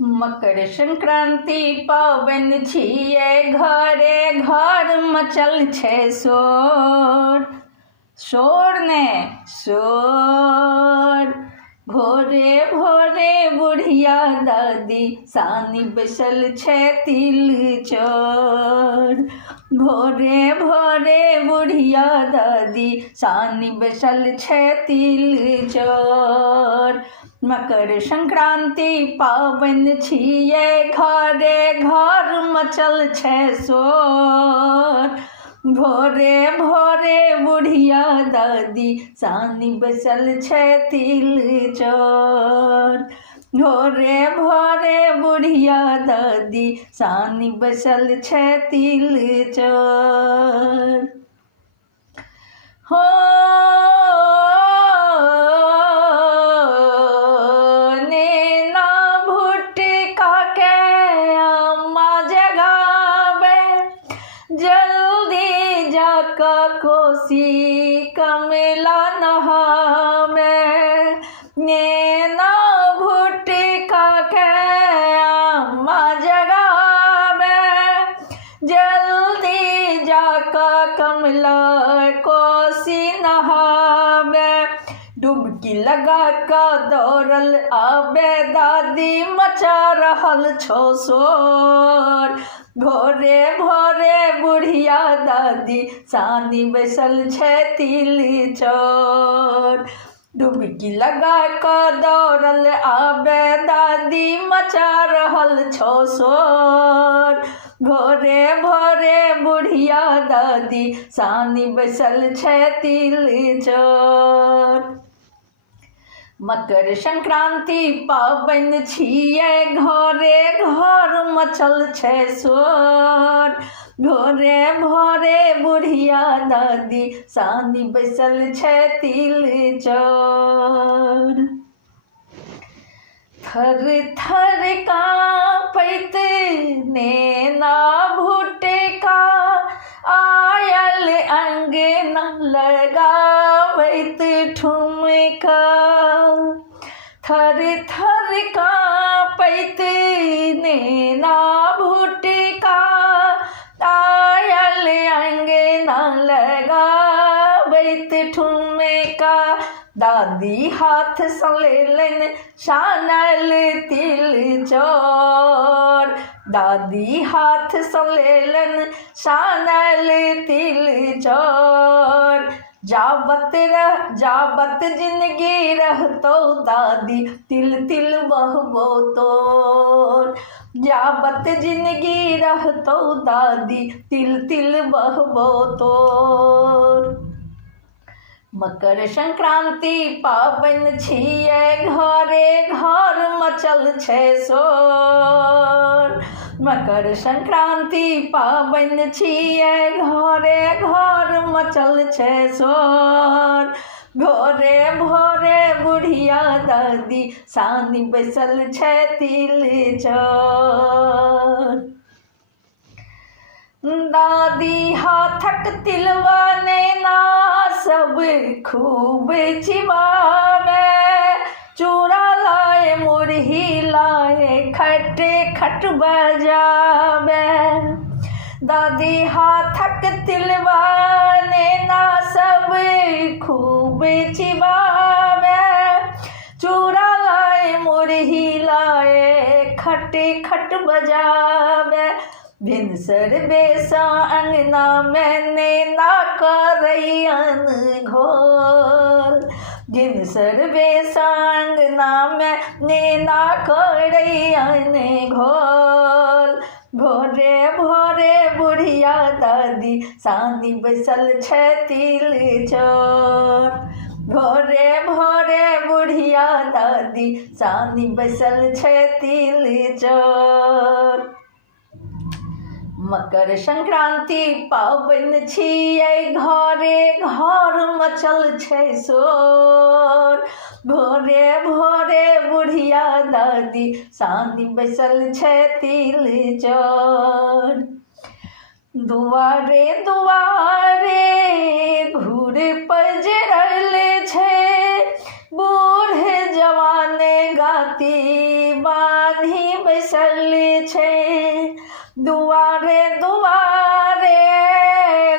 मकर संक्रांति पाबनि छियै, घरे घर मचल छै शोर। शोर ने शोर। भोरे भोरे बुढ़िया दादी सानी बैसल छै तिल चोर। भोरे भोरे बुढ़िया दादी सानी बैसल छै तिल चोर। मकर संक्रांति पाबनि छियै, घरे घर मचल छै शोर। भोरे भोरे बुढ़िया दादी सानी बैसल छै तिल चोर। भोरे भोरे बुढ़िया दादी सानी बैसल छै तिल चोर। हो नेना भुट्टा के अम्मा जगावे, जल्दी जाकर कोसी कमला नहावे। नेना भुट्टा के अम्मा जगावे, जल्दी जाकर कमला कोसी नहावे। डुबकी लगा कर दौड़ल आबे, दादी मचा रहल छो शोर। भोरे भोरे बुढ़िया दादी सानी बैसल छै तिल चोर। डुबकी लगा कर दौड़ल आबे, दादी मचा रहल छो शोर। भोरे भोरे बुढ़िया दादी सानी बैसल छै तिल चोर। मकर संक्रांति पाबनि छियै, घरे घर मचल छै शोर। भोरे भोरे बुढ़िया दादी सानी बैसल छै तिल चोर। थर थर कांपैत नेना भुट्टा, आयल अंगना लगावैत ठुमका। थर थर कांपैत नेना भुट्टा, आयल अंगना लगावैत ठुमका। दादी हाथ सलेलन सानल तिल चोर। दादी हाथ सलेलन सानल तिल चोर। जाबत जिंदगी रहतो दादी तिल तिल बहबो तोर। जाबत जिंदगी रहतो दादी तिल तिल बहबो तोर। मकर संक्रांति पाबनि छियै, घरे घर मचल छै शोर। मकर संक्रांति पाबनि छियै, घरे घर मचल छै शोर। भोरे भोरे बुढ़िया दादी सानी बैसल छै तिल चोर। दादी हाथक तिलवा नेना सब खूब चिबावे। चूड़ा लाए मुरही लाए खट खट बजावे। दादी हाथक तिलवा नेना सब खूब चिबावे। चूड़ा लाए मुरही लाए खट खट बजावे। भिनसर बेसा अंगना में नेना करैयन घोर। भिनसर बेसा अंगना में नेना करैयन घोर। भोरे भोरे बुढ़िया दादी सानी बैसल छै तिल चोर। भोरे भोरे बुढ़िया दादी सानी बैसल छै तिल चोर। मकर संक्रांति पाबनि छियै, घरे घर मचल छै शोर। भोरे भोरे बुढ़िया दादी सानी बैसल छै तिल चोर। दुआरे दुआरे घूर पजरल छै, बूढ़ जवान गाती बान्ही बैसल छै। दुआरे दुआरे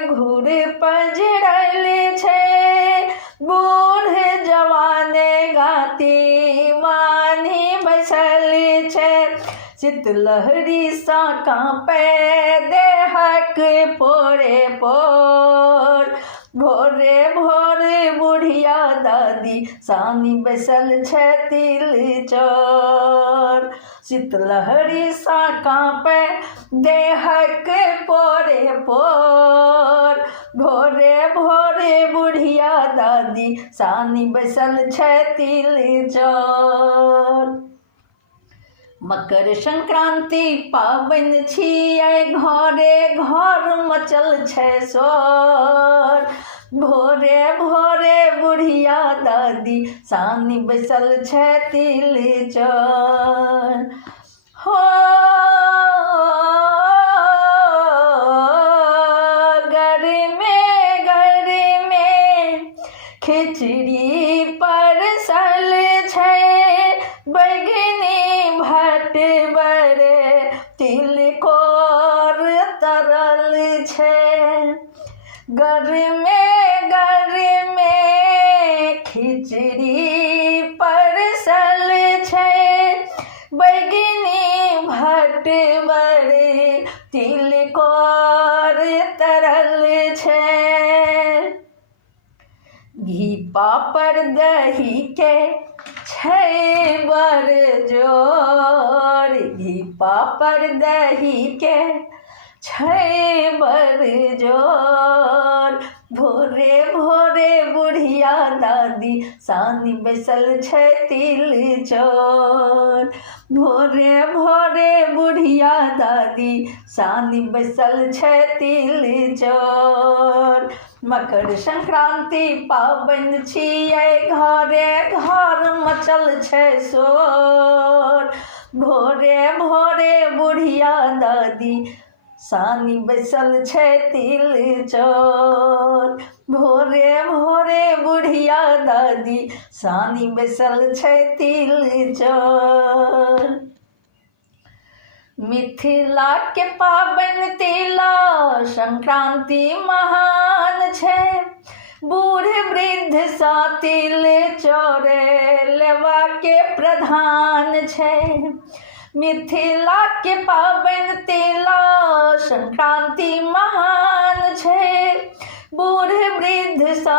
घूर पजरल छै। बूढ़ जवान गाती बान्ही बैसल छै। शीतलहरी सा कांपे देहक पोरे पोर। भोरे भोरे बुढ़िया दादी सानी बैसल छै तिल चोर। शीतलहरी सा कांपे देहक पोरे पोर। भोरे भोरे बुढ़िया दादी सानी बैसल छै तिल चोर। मकर संक्रांति पाबनि छियै घरे घर मचल छै शोर। भोरे भोरे बुढ़िया दादी सानी बैसल छै तिल चोर। हो घर में खिचड़ी परसल छै। बैगनी भट बड़े तिलकोर तरल छै। घर में खिचड़ी परसल छै। बैगनी भट बड़े तिलकोर तरल छै। घी पापड़ दही के छै बड़ जोर। घी पापड़ दही के छै बड़ जोर। भोरे भोरे बुढ़िया दादी सानी बैसल छै तिल चोर। भोरे भोरे बुढ़िया दादी सानी बैसल छै तिल चोर। मकर संक्रांति पाबनि छियै घरे घर मचल छै शोर। भोरे भोरे बुढ़िया दादी सानी बैसल छै तिल चोर। भोरे भोरे बुढ़िया दादी सानी बैसल छै तिल चोर। मिथिला के पाबनि तिला संक्रांति महान छै। बूढ़ वृद्ध सा तिल चोरे लेवा के प्रधान छै। मिथिला के पाबनि तिला संक्रांति महान छै। बूढ़ वृद्ध सा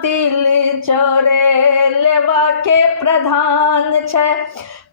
तिल चोरे लेवा के प्रधान छै।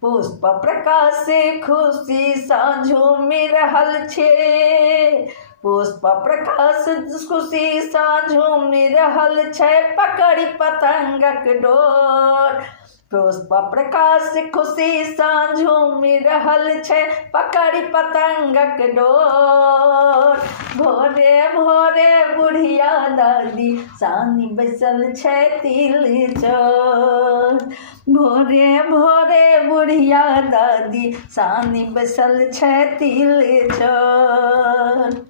पुष्प प्रकाश खुशी सा झूमि रहल छै। पुष्प प्रकाश खुशी सा झूमि रहल छै। पकड़ी पतंगक डोर। पुष्प प्रकाश खुशी सा झूमि रहल छै। पकड़ी पतंगक डोर। भोरे भोरे बुढ़िया दादी सानी बैसल छै तिल चोर। भोरे भोरे बुढ़िया दादी सानी बैसल छै तिल चोर।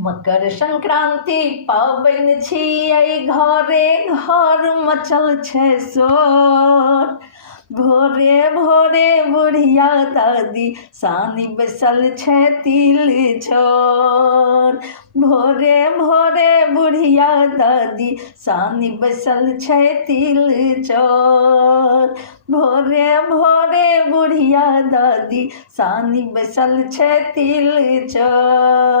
मकर संक्रांति पाबनि छियै घरे घर मचल छै शोर। भोरे भोरे बुढ़िया दादी सानी बैसल छै तिल चोर। भोरे भोरे बुढ़िया दादी सानी बैसल छै तिल चोर। भोरे भोरे बुढ़िया दादी सानी बैसल छै तिल चोर।